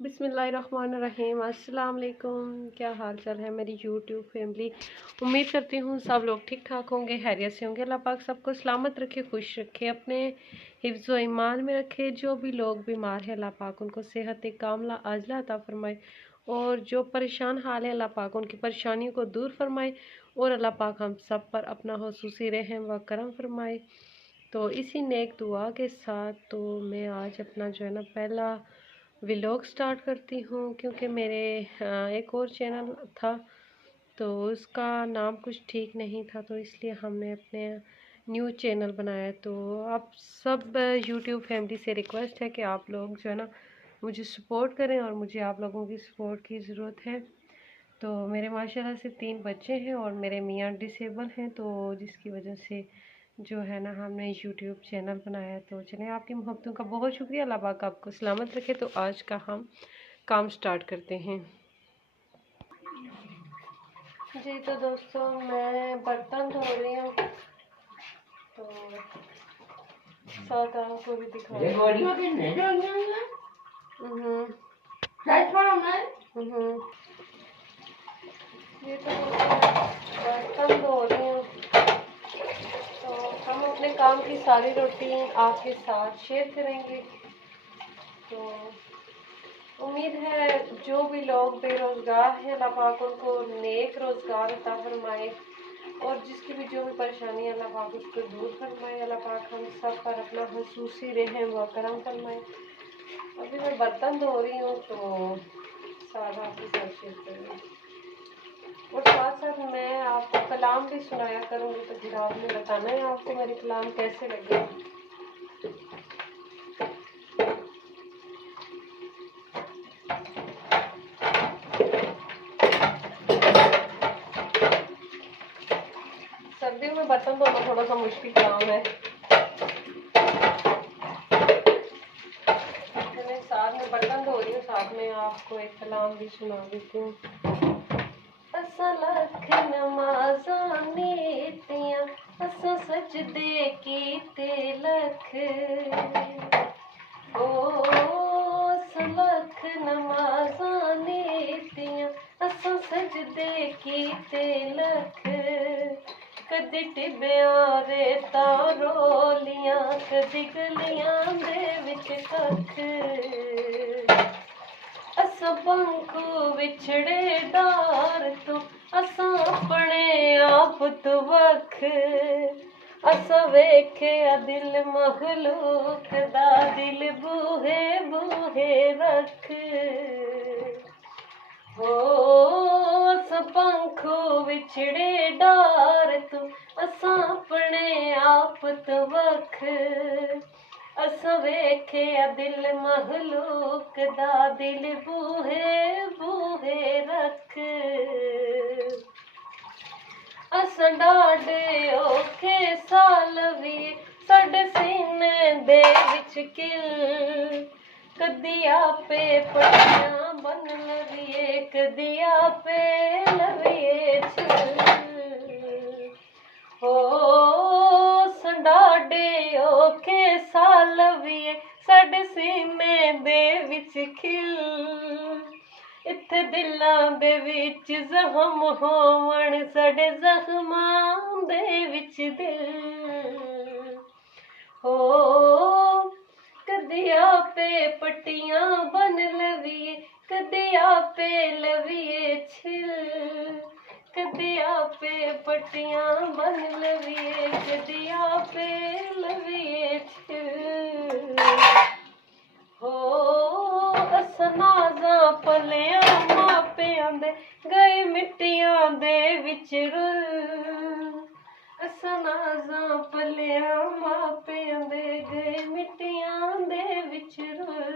बिस्मिल्लाहिर्रहमानिर्रहीम। अस्सलाम वालेकुम। क्या हाल चाल है मेरी यूट्यूब फैमिली। उम्मीद करती हूँ सब लोग ठीक ठाक होंगे, खैरियत से होंगे। अल्लाह पाक सबको सलामत रखे, खुश रखे, अपने हिफ्ज़ व ईमान में रखे। जो भी लोग बीमार हैं अल्लाह पाक उनको सेहत कामला आजला अता फरमाए, और जो परेशान हाल है अल्लाह पाक उनकी परेशानियों को दूर फरमाए, और अल्लाह पाक हम सब पर अपना खुसूसी रहम व करम फरमाए। तो इसी नेक दुआ के साथ तो मैं आज अपना जो है ना पहला व्लॉग स्टार्ट करती हूँ, क्योंकि मेरे एक और चैनल था तो उसका नाम कुछ ठीक नहीं था, तो इसलिए हमने अपने न्यू चैनल बनाया। तो आप सब यूट्यूब फैमिली से रिक्वेस्ट है कि आप लोग जो है ना मुझे सपोर्ट करें, और मुझे आप लोगों की सपोर्ट की ज़रूरत है। तो मेरे माशाल्लाह से 3 बच्चे हैं और मेरे मियाँ डिसेबल हैं, तो जिसकी वजह से जो है ना हमने यूट्यूब चैनल बनाया। तो चलिए, आपकी मोहब्बतों का बहुत शुक्रिया, अल्लाह पाक आपको सलामत रखे। तो आज का हम काम स्टार्ट करते हैं। जी तो दोस्तों, मैं बर्तन धो रही हूँ, तो साथ आपको भी दिखा रही हूँ। ये तो बर्तन धो रही हूँ, तो हम अपने काम की सारी रूटीन आपके साथ शेयर करेंगे। तो उम्मीद है जो भी लोग बेरोज़गार हैं अल्लाह पाक उनको नेक रोज़गार अता फरमाए, और जिसकी भी जो भी परेशानी है अल्लाह पाक उसको दूर फरमाए। अल्लाह पाक हम सब पर अपना खुसूसी रहम व करम फरमाए। अभी मैं बर्तन धो रही हूँ, तो साथ आपके साथ शेयर करूँगी, और साथ साथ मैं आपको कलाम भी सुनाया करूँगी। तो फिर आपने बताना है आपको मेरे कलाम कैसे लगे। सर्दियों में बर्तन धोना थोड़ा सा मुश्किल काम है। मैं साथ में बर्तन धो रही हूँ, साथ में आपको एक कलाम भी सुना देती हूँ। असा लख नमाज़ां नीतियां, असा सजदे कीते लख, ओ असा लख नमाज़ां नीतियां, असा सजदे कीते लख। कदी टिब्बियां रेतां रोलियां, कदी गलियां दे विच कख। असा पंखू विछड़े डार तो, असा अपने आप तो वख। असा वेख्या दिल मखलूक दा, दिल बूहे बूहे रख। हो असा पंखू विछड़े डार तो, असा अपने आप तो वख। असा वेख्या दिल मखलूक दा, दिल बूहे बूहे रख। असा डाडे औखे साल वी साडे सीने दे विच किल। कदी आपे पट्टियां बन लविए, कदी आपे लविए छिल। हो संडाडे औखे साल वी साडे सीने दे विच खिल। इत्थे दिलां दे विच जख्म होवण, साडे जख्मां दे विच दिल। हो कदी आपे पट्टियां बन लविए, कदी आपे लविए छिल। कदी आपे पट्टियां बन लविए, कदी आपे लविए छिल। हो असा नाज़ां पलियां मापियां दे गए मिट्टियां दे विच रुल। असा नाज़ां पलियां मापियां दे गए मिट्टियां दे विच रुल।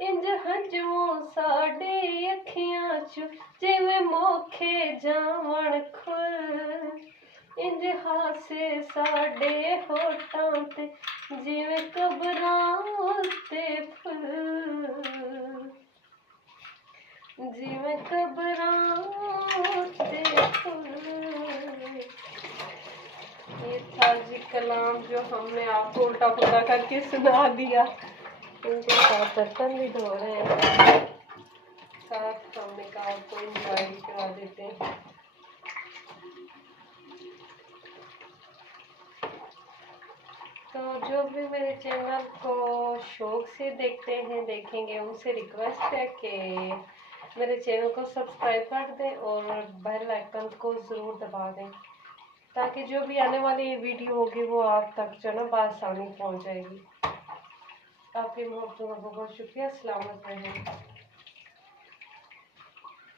इंज हंझू साडे अखियां चो जिवें मोखे जावण खुल। इंज हासे साडे होठां ते जिवें कबरां उत्ते फुल। जिवें कबरां उत्ते फुल। ये था जी कलाम, जो हमने आपको उल्टा पुल्टा करके सुना दिया। इनके साथ बर्तन भी धो रहे हैं, साथ हमने कहा आपको इंजॉय करवा देते हैं। तो जो भी मेरे चैनल को शौक से देखते हैं देखेंगे, उनसे रिक्वेस्ट है कि मेरे चैनल को सब्सक्राइब कर दें और बेल आइकन को ज़रूर दबा दें, ताकि जो भी आने वाली वीडियो होगी वो आप तक जो ना बआसानी पहुँच जाएगी। आपकी मोहब्बतों का बहुत शुक्रिया। सलामत रहें।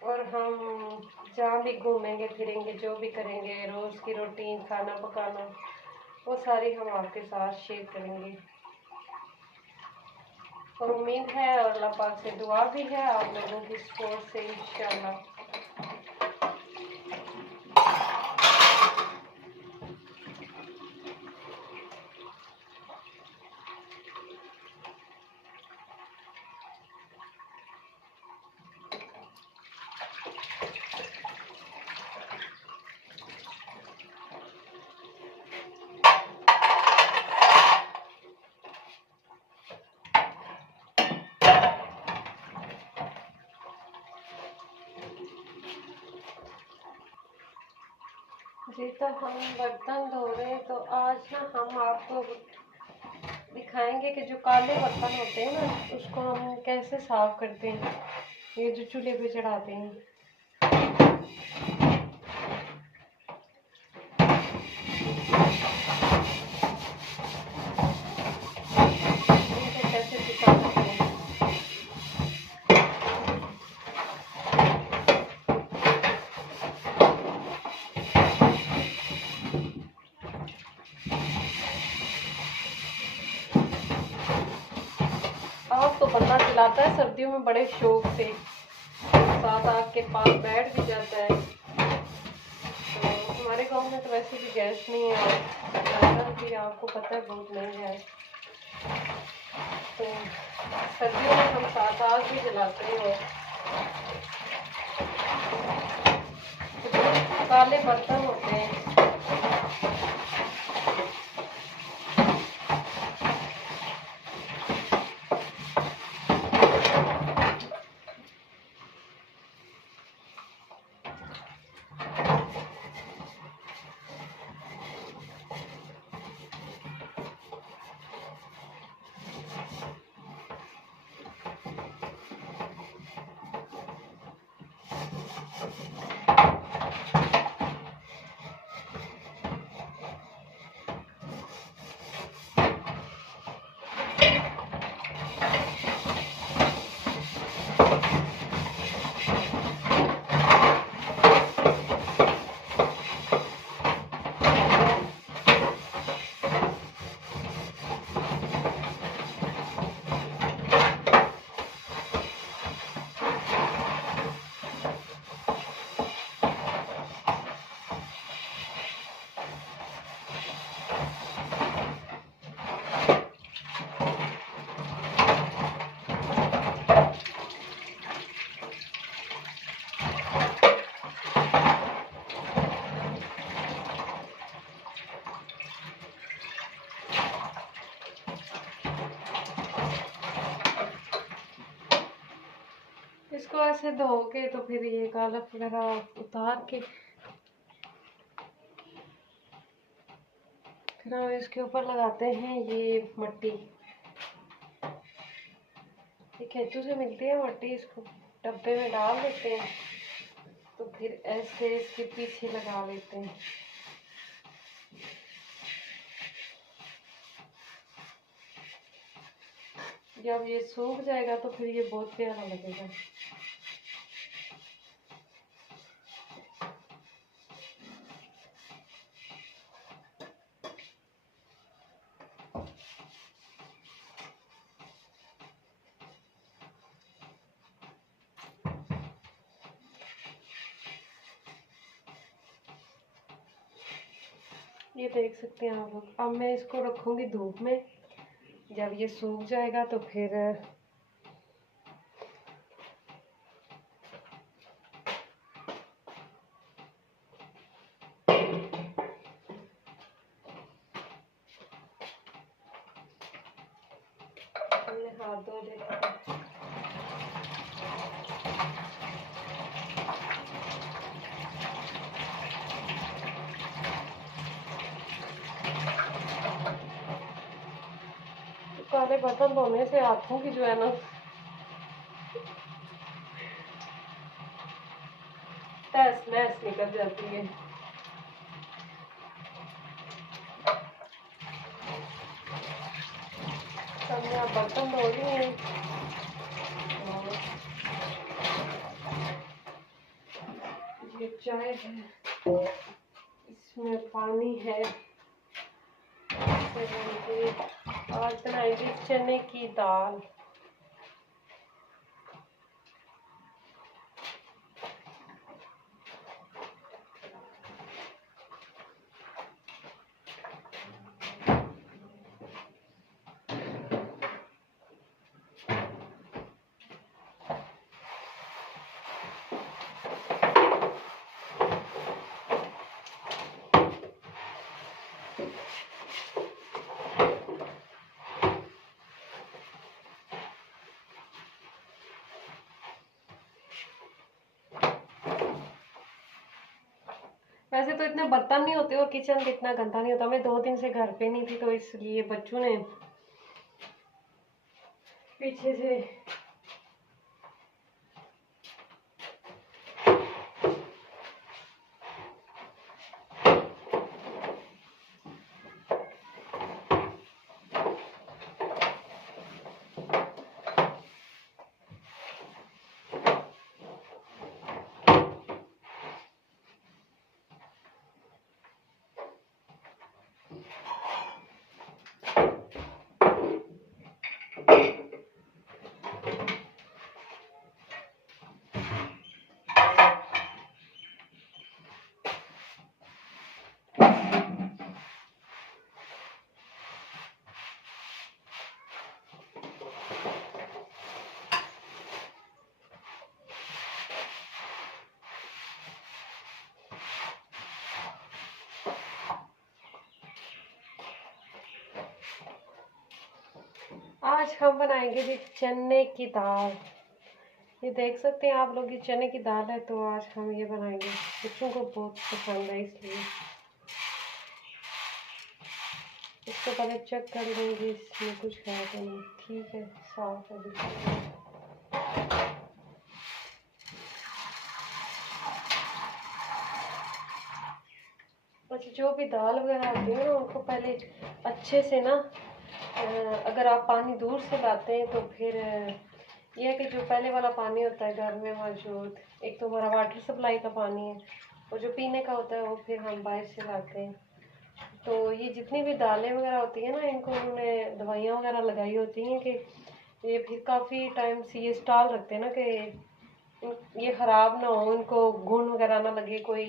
और हम जहाँ भी घूमेंगे फिरेंगे, जो भी करेंगे, रोज़ की रूटीन, खाना पकाना, वो सारी हम आपके साथ शेयर करेंगे। और उम्मीद है और अल्लाह पाक से दुआ भी है आप लोगों की सपोर्ट से इंशाल्लाह। जी, तो हम बर्तन धो रहे हैं। तो आज ना हम आपको दिखाएंगे कि जो काले बर्तन होते हैं ना, उसको हम कैसे साफ करते हैं, ये जो चूल्हे पे चढ़ाते हैं। इनको कैसे सुखा सकते हैं। आग तो बंदा चलाता है सर्दियों में बड़े शौक से, साथ आग के पास बैठ भी जाता है। तो हमारे गांव में तो वैसे भी गैस नहीं है, और भी आपको पता है बहुत महंगा है। तो सर्दियों में हम साथ आग भी जलाते हैं। और तो काले बर्तन होते हैं, इसको ऐसे धो के तो फिर ये काला वगैरह उतार के फिर हम इसके ऊपर लगाते हैं ये मट्टी। ये खेतों से मिलती है मट्टी, इसको डब्बे में डाल देते हैं, तो फिर ऐसे इसके पीछे लगा लेते हैं। जब ये सूख जाएगा तो फिर ये बहुत प्यारा लगेगा। ये देख सकते हैं आप लोग। अब मैं इसको रखूंगी धूप में, जब ये सूख जाएगा तो फिर हमने साथ धो देते हैं। काले बर्तन धोने से हाथों की जो है ना तहस नहस निकल जाती है। सब मैं आप बर्तन धो रही हैं और ये चाय है, इसमें पानी है। आज बनाएंगे चने की दाल। वैसे तो इतने बर्तन नहीं होते और किचन इतना गंदा नहीं होता। मैं 2 दिन से घर पे नहीं थी तो इसलिए बच्चों ने पीछे से आज हम बनाएंगे जी चने की दाल। ये देख सकते हैं आप लोग, ये चने की दाल है तो आज हम ये बनाएंगे। बच्चों को बहुत पसंद है इसलिए इसको पहले चेक कर लेंगे इसमें कुछ है तो नहीं। ठीक है, साफ है बिल्कुल। अच्छा, जो भी दाल वगैरह होती है ना उनको पहले अच्छे से ना, अगर आप पानी दूर से लाते हैं तो फिर यह है कि जो पहले वाला पानी होता है घर में मौजूद, एक तो हमारा वाटर सप्लाई का पानी है और जो पीने का होता है वो फिर हम बाहर से लाते हैं। तो ये जितनी भी दालें वगैरह होती हैं ना, इनको उन्होंने दवाइयाँ वगैरह लगाई होती हैं कि ये फिर काफ़ी टाइम से ये स्टॉल रखते हैं ना कि ये ख़राब ना हो, इनको घुन वगैरह ना लगे कोई।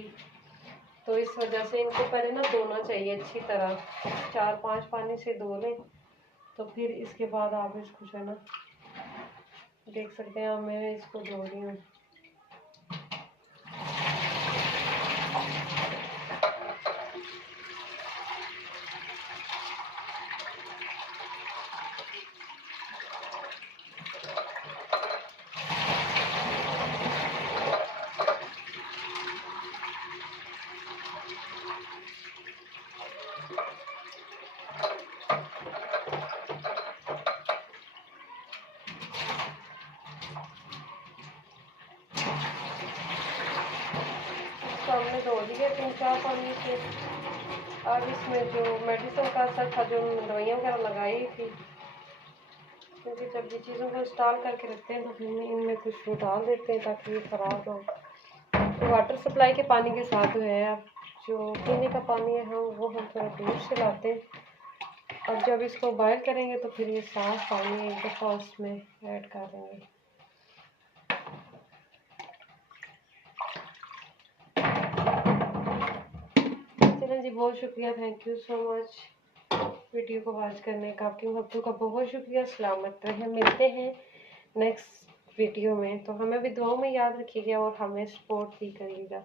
तो इस वजह से इनको पहले ना धोना चाहिए अच्छी तरह, 4-5 पानी से धो लें तो फिर इसके बाद आप इसको जो है ना, देख सकते हैं मैं इसको धो रही हूँ। हमने धो लिया 3-4 पानी से। अब इसमें जो मेडिसिन का असर था, जो दवाइयाँ वगैरह लगाई थी, क्योंकि जब ये चीज़ों को इंस्टॉल करके रखते हैं तो फिर इनमें कुछ डाल देते हैं ताकि ये ख़राब हो। तो वाटर सप्लाई के पानी के साथ जो है, अब जो पीने का पानी है हम थोड़ा दूर से लाते हैं। अब जब इसको बॉयल करेंगे तो फिर ये साफ़ पानी एक दफ़ा उसमें ऐड कर देंगे। चलें जी, बहुत शुक्रिया, thank you so much video को वॉच करने का। आपके बच्चों का बहुत शुक्रिया। सलामत रहें, मिलते हैं नेक्स्ट वीडियो में। तो हमें भी दुआओं में याद रखिएगा और हमें सपोर्ट भी करिएगा।